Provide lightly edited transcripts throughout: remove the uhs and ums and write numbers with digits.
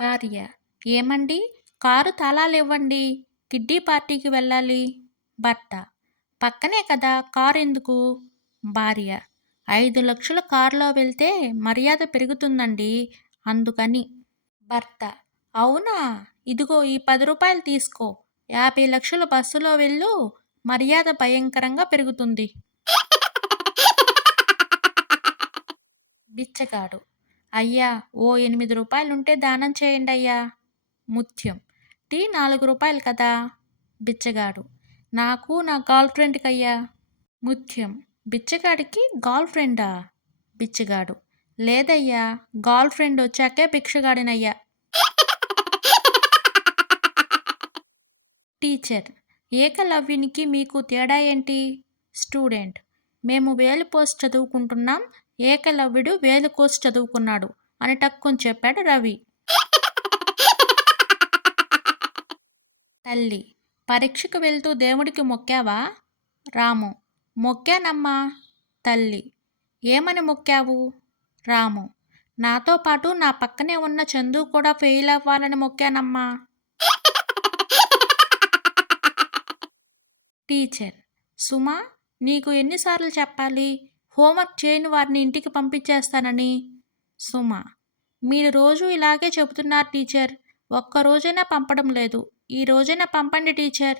భార్య: ఏమండీ, car తాళాలివ్వండి, kiddy పార్టీకి వెళ్ళాలి. భర్త: పక్కనే కదా, కారెందుకు? భార్య: 5,00,000 కారులో వెళ్తే మర్యాద పెరుగుతుందండి, అందుకని. భర్త: అవునా, ఇదిగో ఈ 10 రూపాయలు తీసుకో, 50,00,000 బస్సులో వెళ్ళు, మర్యాద భయంకరంగా పెరుగుతుంది. బిచ్చగాడు: అయ్యా, ఓ 8 రూపాయలుంటే దానం చేయండయ్యా. ముత్యం: టీ 4 రూపాయలు కదా. బిచ్చగాడు: నాకు నా గర్ల్ ఫ్రెండ్‌కయ్యా. ముత్యం: బిచ్చగాడికి గర్ల్ ఫ్రెండా? బిచ్చగాడు: లేదయ్యా, గర్ల్ ఫ్రెండ్ వచ్చాకే భిక్షగాడినయ్యా. టీచర్: ఏకలవ్యునికి మీకు తేడా ఏంటి? స్టూడెంట్: మేము వేలు పోసి చదువుకుంటున్నాం, ఏకలవ్యుడు వేలు కోసి చదువుకున్నాడు అని టక్కుని చెప్పాడు రవి. తల్లి: పరీక్షకు వెళ్తూ దేవుడికి మొక్కావా? రాము: మొక్కానమ్మా. తల్లి: ఏమని మొక్కావు? రాము: నాతో పాటు నా పక్కనే ఉన్న చందు కూడా ఫెయిల్ అవ్వాలని మొక్కానమ్మా. టీచర్: సుమా, నీకు ఎన్నిసార్లు చెప్పాలి, హోంవర్క్ చేయని వారిని ఇంటికి పంపించేస్తానని? సుమ: మీరు రోజు ఇలాగే చెబుతున్నారు టీచర్, ఒక్కరోజైనా పంపడం లేదు, ఈ రోజైనా పంపండి టీచర్.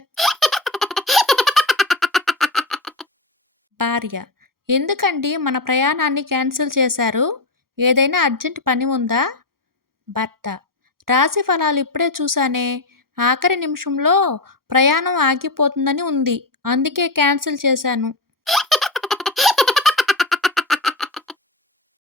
భార్య: ఎందుకండి మన ప్రయాణాన్ని క్యాన్సిల్ చేశారు? ఏదైనా అర్జెంట్ పని ఉందా? భర్త: రాశి ఫలాలు ఇప్పుడే చూశానే, ఆఖరి నిమిషంలో ప్రయాణం ఆగిపోతుందని ఉంది, అందుకే క్యాన్సిల్ చేశాను.